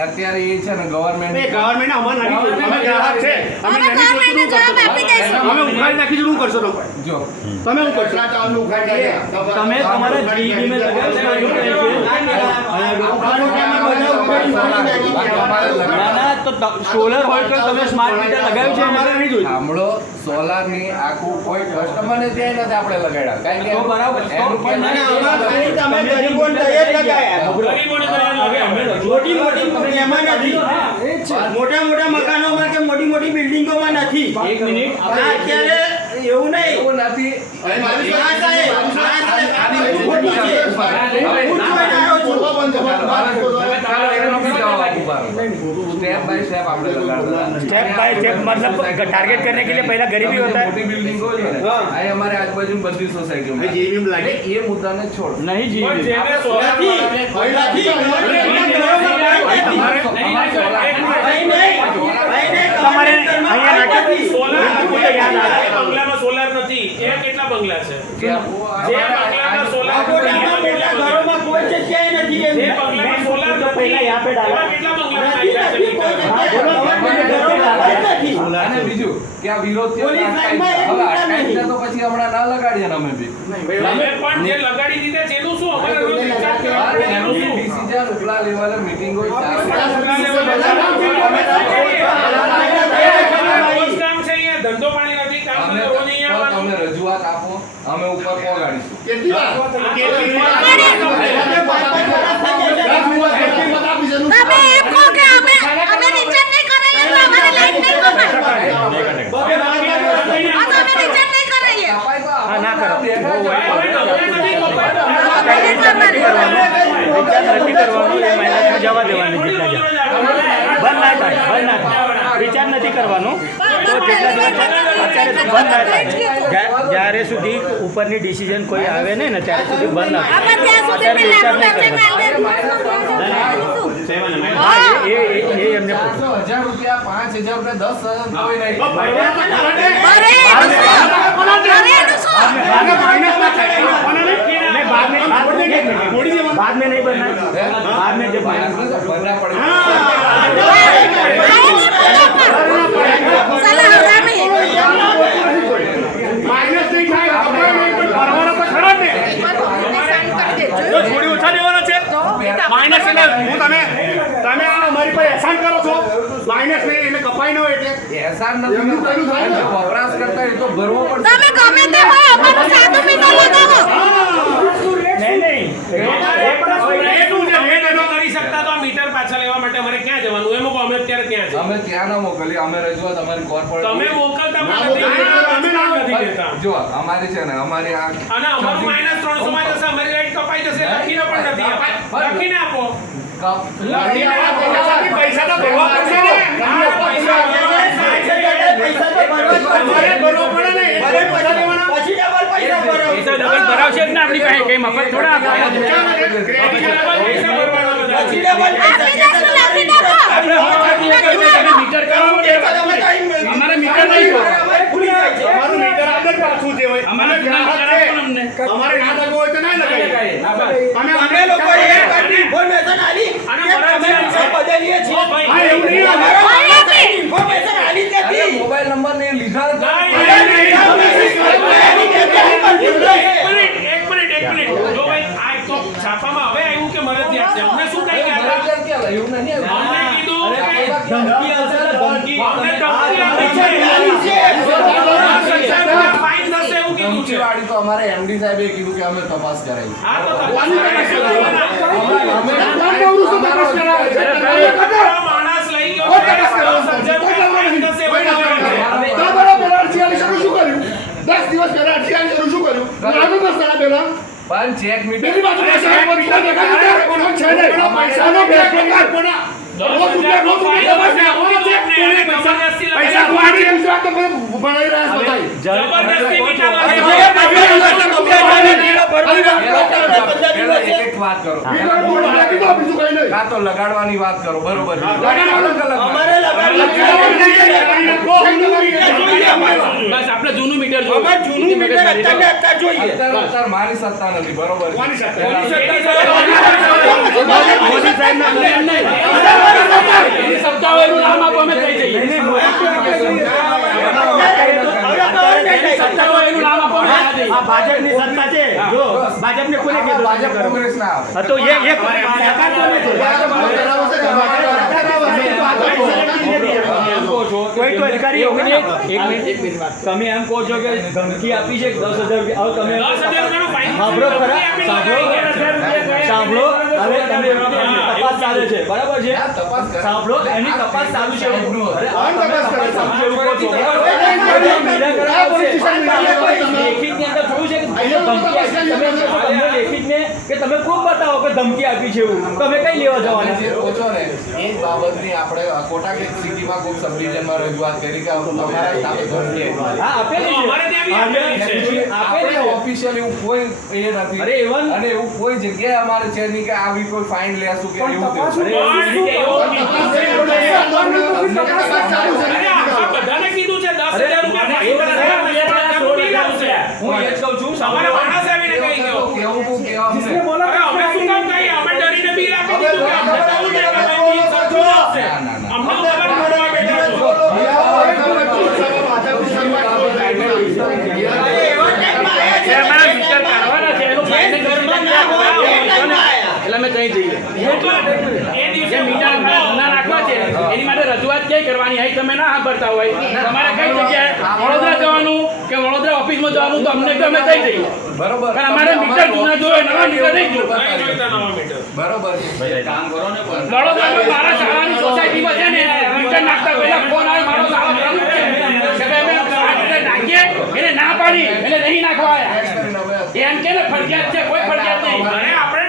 અત્યારે એ છે ને ગવર્મેન્ટ અમે ઉખાડી નાખીશું શું કરશો તમે જો તમે શું કરશો તમે તમારા જીબી મે સોલર હોય તો તમે સ્માર્ટ મીટર લગાવ્યું છે અમારે નહીં જોયું સાંભળો સોલાર ની આખું કોઈ કસ્ટમર ને ત્યાં નથી આપણે લગાડ્યા કારણ કે બરાબર મોટા મોટા મકાનોમાં કે મોટી મોટી બિલ્ડિંગોમાં નથી. એક મિનિટ અત્યારે એવું નહીં એવું નથી स्टेप बाय स्टेप मतलब टारगेट करने के लिए पहला गरीबी होता है. मोटी बिल्डिंग हो है आ हमारे आजू-बाजू बड़ी सोसाइटी में जीबी में लागे ये मुद्दा ने छोड़ नहीं जीबी તમારે અહીંયા નાખી સોલાર બંગલામાં સોલાર નથી એ કેટલા બંગલા છે જે બંગલામાં સોલાર ઘરોમાં કોઈ જગ્યાએ નથી જે બંગલામાં સોલાર નથી પહેલા યહાં પે ડાલા કેટલા બંગલામાં અને બીજું કે આ વિરોધ થયો હવે અટકાઈ તો પછી હમણાં ના લગાડીએ ને અમે બી અમે પણ જે લગાડી દીધા છે એનું શું અમારે રોજ વિચાર કરવાનો એનું શું ડિસિઝન ઉપલા લેવલે મીટિંગ હોય રોજ કામ છે અહીંયા ધંધો પાણી નથી કામ અમે રોજ અહીંયા તમે રજૂઆત આપો અમે ઉપર પહોંચાડીશું તમે એમ કહો કે અમે રિટર્ન નહીં કરાઈએ તો અમારે લાઈટ નહીં કપાય અમે રિટર્ન નહીં કરાઈએ ના કરો નથી કરવાનું એ મહેનત જવા દેવાની જેટલા બંધ ના થાય વિચાર નથી કરવાનો તો જેટલા દિવસ અત્યારે તો બંધ ના થાય જ્યારે સુધી ઉપરની ડિસિઝન કોઈ આવે નહીં ને ત્યારે સુધી બંધ ના થાય અત્યારે વિચાર નહીં કરવાનો એ એમને 1000 રૂપિયા 5000 રૂપિયા 10,000 કોઈ નહીં बाद में नहीं बनना बाद में जब बनना पड़ेगा माइनस नहीं થાય ભરવાનો તો ખરા ને જો થોડી ઓછા લેવાનો છે માઇનસ એટલે હું તમે અમારી પર એહસાન કરો છો માઇનસ નહીં એટલે કપાઈ ન હોય એટલે એહસાન નથી વપરાશ કરતા એ તો ભરવો પડશે તમે ગમે તે હોય અમારું સાદું મીટર લગાવો નહીં કરી શકતા તો આ મીટર પાછા લેવા માટે અમારે ક્યાં જવાનું એમ અમે અત્યારે ત્યાં છે અમે ત્યાં ના મોકલી અમે રજૂઆત અમારી કોર્પોરેટ તમે મોકલતા પણ અમે ના નથી દેતા જો અમારી છે ને અમારી આ અને અમારું -300 માં જશે અમારી લાઈટ કપાઈ જશે લખીને પણ નથી આપો લખીને આપો પૈસા તો ભરવા પડશે ને પૈસા ભરવા પડે ને પૈસા દેવાના પછી ડબલ પૈસા ભરો એ તો ડબલ ભરાવશે જ ને આપણી પાસે કઈ મફત થોડા આપે પૈસા ભરવાના પછી ડબલ મીટર કરવાનું અમારે મીટર નહીં અમારું મીટર આગળ પાછું જે હોય અમારે અમારે ના લગાવ હોય તો ના લગાવીએ અમે લોકો ઇન્ફોર્મેશન આલી અને બદલીએ છીએ હા એવું નહીં ઇન્ફોર્મેશન આલી નથી મોબાઈલ નંબર ને લીધા એક મિનિટ જો ભાઈ આ તો છાપામાં હવે આવ્યું કે મરજિયાત છે અમને શું કઈ ગયા એવું નહીં અમને કીધું ધમકી આવશે ને ધમકી અમને ધમકી આપી છે ફાઇન થશે એવું કીધું છે વાડી તો અમારે એમડી સાહેબે કીધું કે અમે તપાસ કરાવી આ તો તપાસ માણસ લઈ ગયો પણ ચેક મીટર વાત કરો તો લગાડવાની વાત કરો બરોબર અમારે બસ આપણે જૂનું મીટર હવે જૂનું મીટર અત્યારે જોઈએ. અત્યારે મારી સત્તા નથી, બરોબર છે? કોની સાથે? મોદી સાહેબના એમ નહીં. એની સત્તા હોય એનું નામ આપો, અમે કહી દઈએ. એની સત્તા હોય એનું નામ આપો, અમે કહી દઈએ. આ ભાજપની સત્તા છે. જો ભાજપને કોને કીધું? ભાજપ કોંગ્રેસના આવે. હા, તો એ સરકાર કોને છે? કોઈ તો અધિકારી એક મિનિટ તમે એમ કહો છો કે ધમકી આપી છે 10,000 રૂપિયા. હવે તમે 10,000 રૂપિયાનો ફાઇન સાંભળો ખરા? સાંભળો હવે તમે તપાસ ચાલે છે, બરાબર છે? આ તપાસ કરે. સાંભળો, એની તપાસ ચાલુ છે. અરે, આ તપાસ ચાલુ છે એવું કહો છો. લેખિતની અંદર થયું છે કે તમને ધમકી આપી. તમે લેખિતને કે તમે ખૂબ બતાવો કે ધમકી આપી છે એવું. તમે કઈ લેવા જવાના? જે કહો છો ને, એ જ બાબતની આપણે કોટા કે સિટીમાં કોઈ સબ ડિવિઝનમાં રજૂઆત કરી કે અમારા સ્ટાફે ધમકી આપી. હા, આપેલી છે. અમારે ત્યાં બી આપેલી છે. આપેલી છે. ઓફિશિયલ એવું કોઈ એ નથી. અરે, even- અને એવું કોઈ જગ્યાએ અમારે છે નહીં કે આવી કોઈ ફાઇન લેશું કે એવું તેવું. પણ અરે આખા બધાને કીધું છે 10,000 રૂપિયા ફાઇન ભરશે. હું એ જ કહું છું. અમારા માણસ આવીને કહી ગયો. કેવું કહું, કેવા અમને. અરે અમે શું કામ કહીએ? અમે ડરીને બિલ આપી દીધું કે અમને કહું છે કે ભાઈ બિલ સાચું આવશે. ના, ના, ના. અમને ખબર પડવા બેઠા છો. અમારા મીટર કાઢવાના છે, એનું ફાઇન એટલે અમે કહી દઈએ. એ દિવસે જે મીટર અમારા જૂના રાખવા છે એની માટે રજૂઆત ક્યાંય કરવાની હોય તમે ના સાંભળતા હોય તમારે કઈ જગ્યાએ વડોદરા જવાનું કે વડોદરા ઓફિસમાં જવાનું તો અમને તો અમે કહી દઈએ. બરોબર. પણ અમારે મીટર જૂના જોઈએ, નવા મીટર નહીં જોઈએ. નહીં જોઈતા નવા મીટર. બરોબર છે. વડોદરામાં મારા શાળાની સોસાયટીમાં છે ને મીટર નાખતા પહેલા ફોન આવે મારો શાળા ચાલુ છે કે ભાઈ અમે આ મીટર નાખીએ, એને ના પાડી એટલે નહીં નાખવા આવ્યા. એમ કે ને ફરજિયાત છે, કોઈ ફરજિયાત નહીં. અરે આપણે